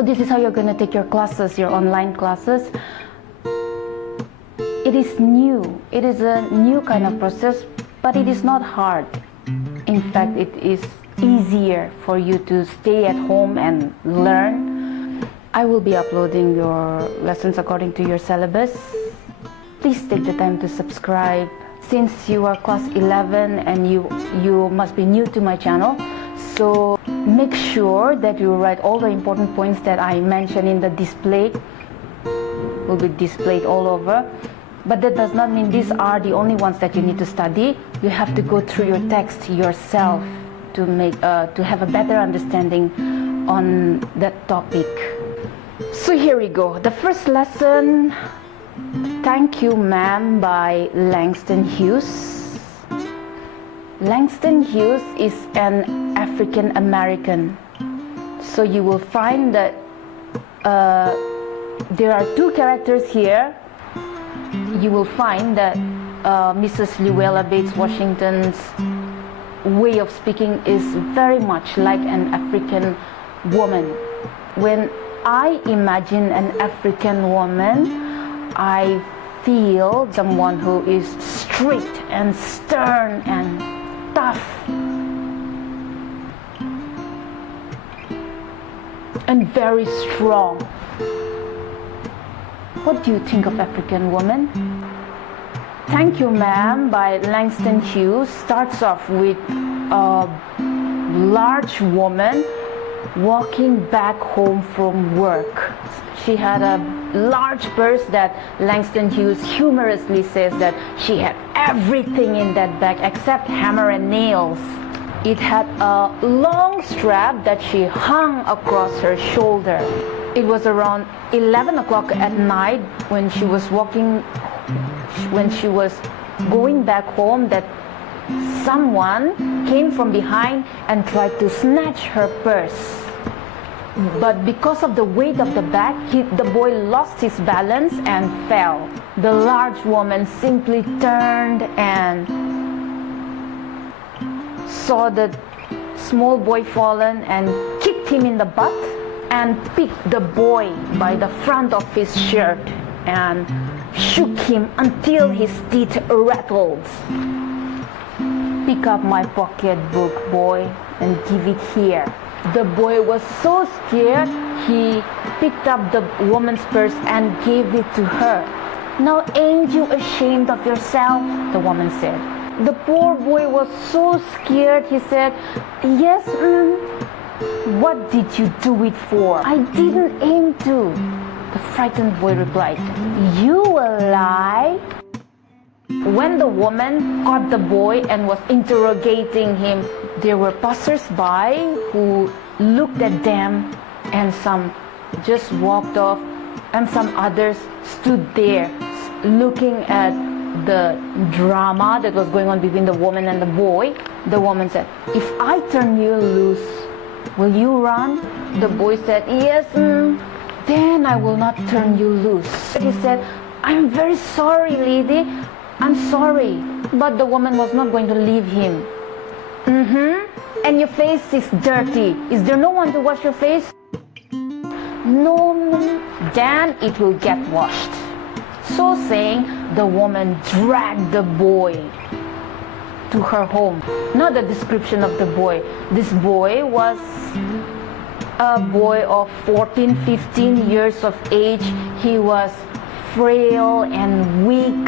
So this is how you're going to take your classes, your online classes. It is new. It is a new kind of process, but it is not hard. In fact, it is easier for you to stay at home and learn. I will be uploading your lessons according to your syllabus. Please take the time to subscribe. Since you are class 11 and you must be new to my channel, so make sure that you write all the important points that I mentioned in the display. Will be displayed all over. But that does not mean these are the only ones that you need to study. You have to go through your text yourself to have a better understanding on that topic. So here we go. The first lesson, Thank You Ma'am by Langston Hughes. Langston Hughes is an African American. So you will find that there are two characters here. You will find that Mrs. Luella Bates Washington's way of speaking is very much like an African woman. When I imagine an African woman, I feel someone who is strict and stern and tough and very strong. What do you think of African woman? Thank You Ma'am by Langston Hughes starts off with a large woman walking back home from work. She had a large purse that Langston Hughes humorously says that she had everything in that bag except hammer and nails. It had a long strap that she hung across her shoulder. It was around 11 o'clock at night when she was going back home that someone came from behind and tried to snatch her purse. But because of the weight of the bag, the boy lost his balance and fell. The large woman simply turned and saw the small boy fallen and kicked him in the butt and picked the boy by the front of his shirt and shook him until his teeth rattled. Pick up my pocketbook, boy, and give it here. The boy was so scared, he picked up the woman's purse and gave it to her. Now ain't you ashamed of yourself? The woman said. The poor boy was so scared, he said, Yes, What did you do it for? I didn't aim to. The frightened boy replied, You a lie? When the woman caught the boy and was interrogating him, there were passers-by who looked at them, and some just walked off, and some others stood there looking at the drama that was going on between the woman and the boy. The woman said, If I turn you loose, will you run? The boy said, Yes, Then I will not turn you loose. He said, I'm very sorry, lady. I'm sorry. But the woman was not going to leave him. And your face is dirty. Is there no one to wash your face? No. Then it will get washed. So saying, the woman dragged the boy to her home. Now the description of the boy. This boy was a boy of 14, 15 years of age. He was frail and weak,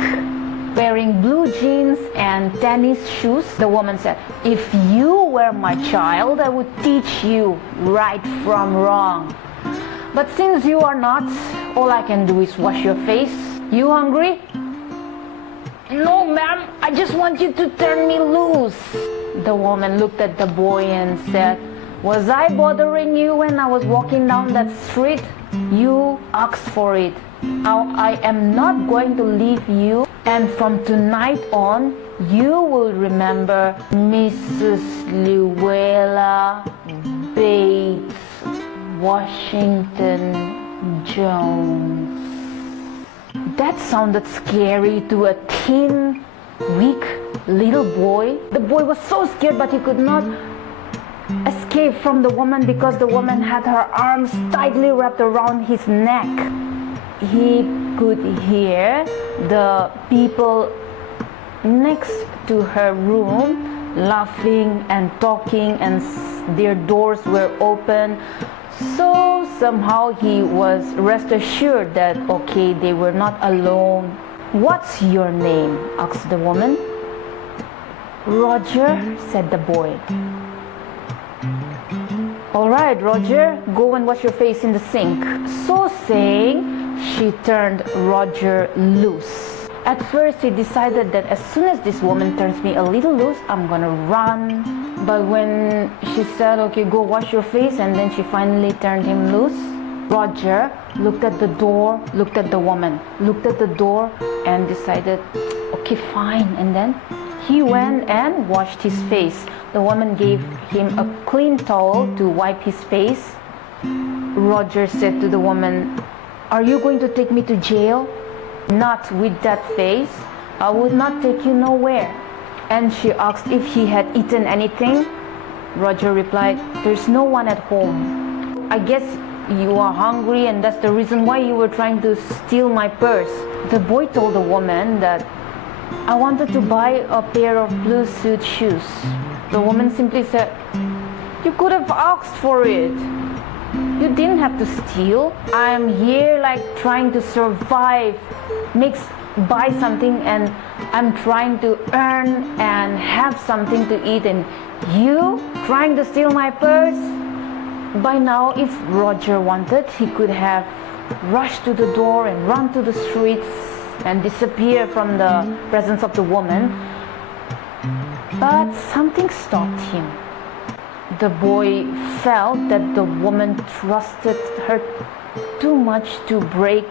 wearing blue jeans and tennis shoes. The woman said, If you were my child, I would teach you right from wrong. But since you are not, all I can do is wash your face. You hungry? No, ma'am, I just want you to turn me loose. The woman looked at the boy and said, Was I bothering you when I was walking down that street? You asked for it. Now I am not going to leave you, and from tonight on, you will remember Mrs. Luella Bates Washington Jones. That sounded scary to a thin, weak little boy. The boy was so scared, but he could not escape from the woman because the woman had her arms tightly wrapped around his neck. He could hear the people next to her room laughing and talking, and their doors were open. So somehow he was rest assured that okay, they were not alone. "What's your name?" asked the woman. "Roger," said the boy. "All right, Roger, go and wash your face in the sink." So saying, she turned Roger loose. At first he decided that as soon as this woman turns me a little loose, I'm gonna run. But when she said, "Okay, go wash your face," and then she finally turned him loose, Roger looked at the door, looked at the woman, looked at the door, and decided, okay, fine. And then he went and washed his face. The woman gave him a clean towel to wipe his face. Roger said to the woman, "Are you going to take me to jail?" "Not with that face. I would not take you nowhere." And she asked if he had eaten anything. Roger replied, "There's no one at home. I guess you are hungry and that's the reason why you were trying to steal my purse." The boy told the woman that, "I wanted to buy a pair of blue suede shoes." The woman simply said, "You could have asked for it. You didn't have to steal. I'm here like trying to survive, buy something, and I'm trying to earn and have something to eat, and you trying to steal my purse?" By now, if Roger wanted, he could have rushed to the door and run to the streets and disappear from the presence of the woman. But something stopped him. The boy felt that the woman trusted her too much to break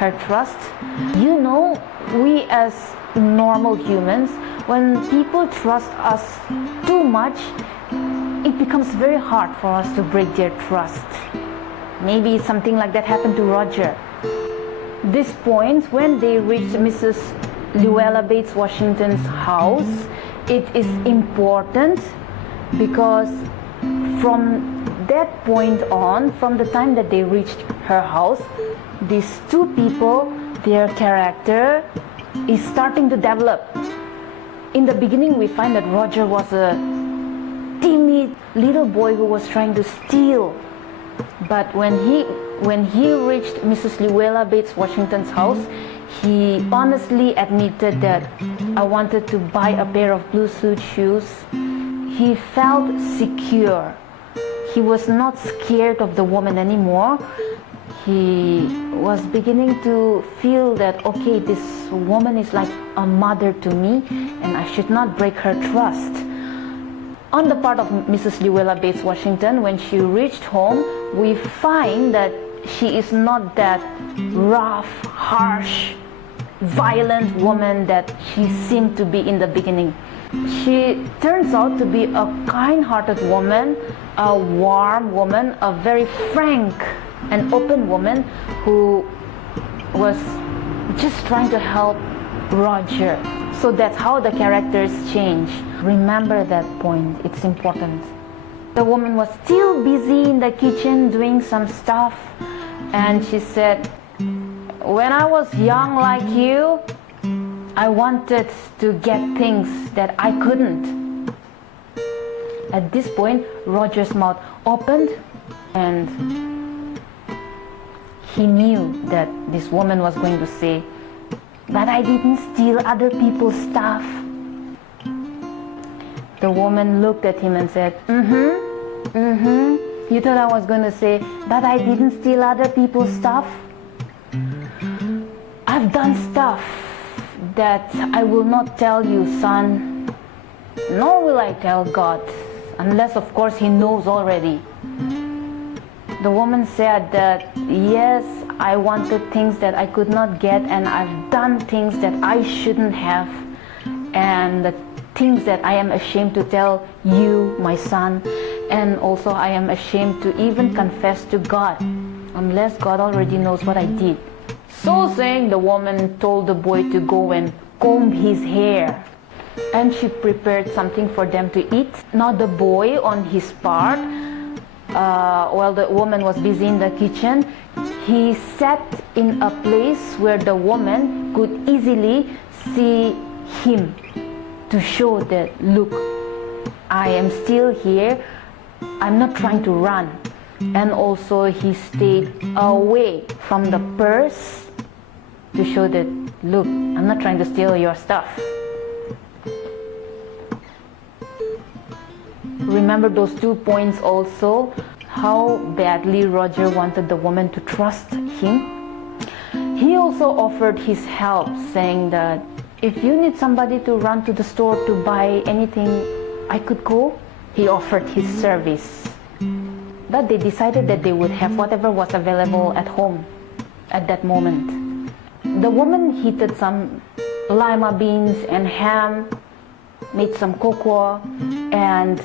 her trust. You know, we as normal humans, when people trust us too much, it becomes very hard for us to break their trust. Maybe something like that happened to Roger. This point, when they reached Mrs. Luella Bates Washington's house, it is important because from that point on, from the time that they reached her house, these two people, their character is starting to develop. In the beginning, we find that Roger was a timid little boy who was trying to steal. But when he reached Mrs. Luella Bates Washington's house, he honestly admitted that, "I wanted to buy a pair of blue suede shoes." He felt secure. He was not scared of the woman anymore. He was beginning to feel that, okay, this woman is like a mother to me and I should not break her trust. On the part of Mrs. Luella Bates Washington, when she reached home, we find that she is not that rough, harsh, violent woman that she seemed to be in the beginning. She turns out to be a kind-hearted woman, a warm woman, a very frank and open woman who was just trying to help Roger. So that's how the characters change. Remember that point, it's important. The woman was still busy in the kitchen doing some stuff, and she said, "When I was young like you, I wanted to get things that I couldn't." At this point, Roger's mouth opened and he knew that this woman was going to say, "But I didn't steal other people's stuff." The woman looked at him and said, You thought I was going to say, "But I didn't steal other people's stuff." I've done stuff that I will not tell you, son, nor will I tell God, unless of course He knows already. The woman said that, "Yes, I wanted things that I could not get, and I've done things that I shouldn't have, and the things that I am ashamed to tell you, my son, and also I am ashamed to even confess to God, unless God already knows what I did." So saying, the woman told the boy to go and comb his hair. and she prepared something for them to eat. Now the boy, on his part, while the woman was busy in the kitchen, he sat in a place where the woman could easily see him, to show that, look, I am still here, I'm not trying to run. And also he stayed away from the purse to show that, look, I'm not trying to steal your stuff. Remember those 2 points also, how badly Roger wanted the woman to trust him. He also offered his help, saying that if you need somebody to run to the store to buy anything, I could go. He offered his service. But they decided that they would have whatever was available at home at that moment. The woman heated some lima beans and ham, made some cocoa, and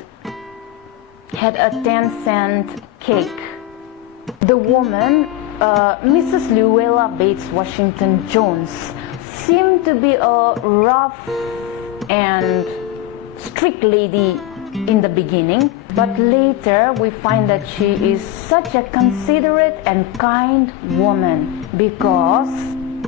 had a 10-cent cake. The woman, Mrs. Luella Bates Washington Jones, seemed to be a rough and strict lady in the beginning, but later we find that she is such a considerate and kind woman, because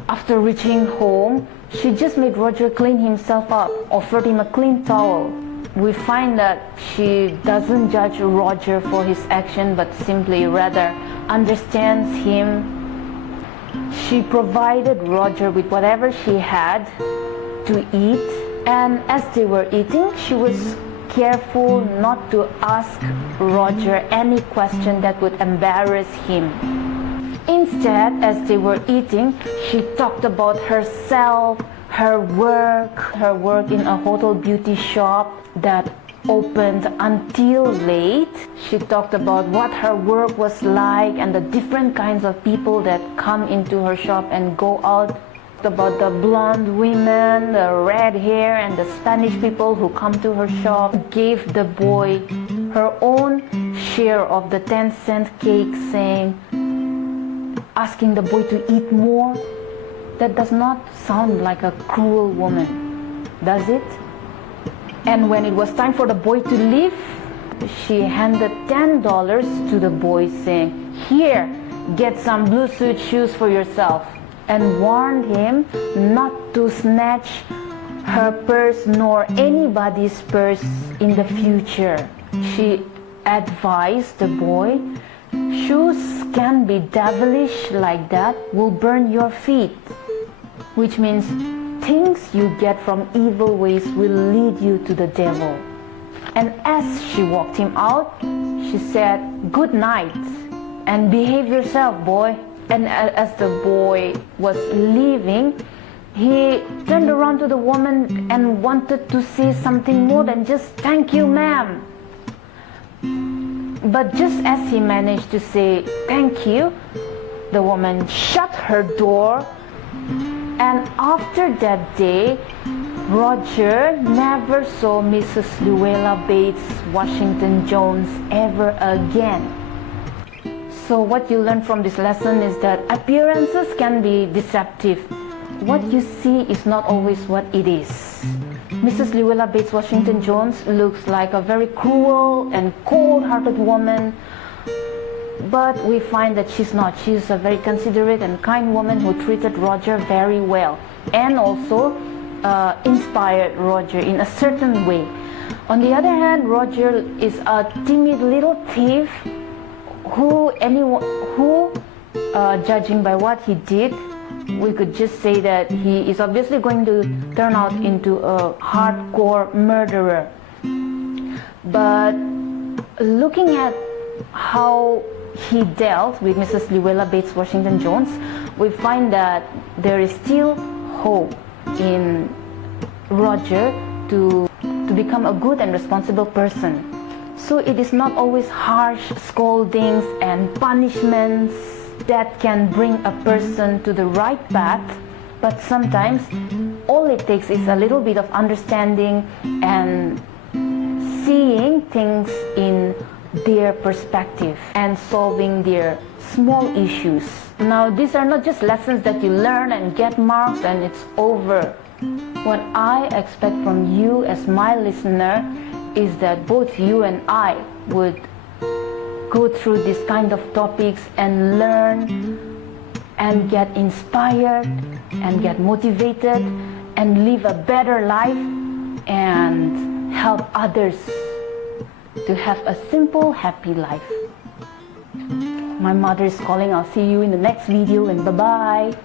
after reaching home, she just made Roger clean himself up, offered him a clean towel. We find that she doesn't judge Roger for his action, but simply rather understands him. She provided Roger with whatever she had to eat, and as they were eating, she was careful not to ask Roger any question that would embarrass him. Instead, as they were eating, she talked about herself, her work in a hotel beauty shop that opened until late. She talked about what her work was like and the different kinds of people that come into her shop and go out. About the blonde women, the red hair, and the Spanish people who come to her shop. Gave the boy her own share of the 10-cent cake, saying, asking the boy to eat more. That does not sound like a cruel woman, does it? And when it was time for the boy to leave, she handed $10 to the boy, saying, here, get some blue suede shoes for yourself, and warned him not to snatch her purse nor anybody's purse in the future. She advised the boy, shoes can be devilish like that, will burn your feet, which means things you get from evil ways will lead you to the devil. And as she walked him out, she said, good night, and behave yourself, boy. And as the boy was leaving, he turned around to the woman and wanted to say something more than just, thank you, ma'am. But just as he managed to say, thank you, the woman shut her door. And after that day, Roger never saw Mrs. Luella Bates Washington Jones ever again. So what you learn from this lesson is that appearances can be deceptive. What you see is not always what it is. Mrs. Luella Bates Washington Jones looks like a very cruel and cold-hearted woman, but we find that she's not. She's a very considerate and kind woman who treated Roger very well, and also inspired Roger in a certain way. On the other hand, Roger is a timid little thief who, judging by what he did, we could just say that he is obviously going to turn out into a hardcore murderer. But looking at how he dealt with Mrs. Luella Bates Washington Jones, we find that there is still hope in Roger to become a good and responsible person. So it is not always harsh scoldings and punishments that can bring a person to the right path, but sometimes all it takes is a little bit of understanding and seeing things in their perspective and solving their small issues. Now, these are not just lessons that you learn and get marks and it's over. What I expect from you as my listener is that both you and I would go through this kind of topics and learn and get inspired and get motivated and live a better life and help others to have a simple, happy life. My mother is calling. I'll see you in the next video, and bye-bye.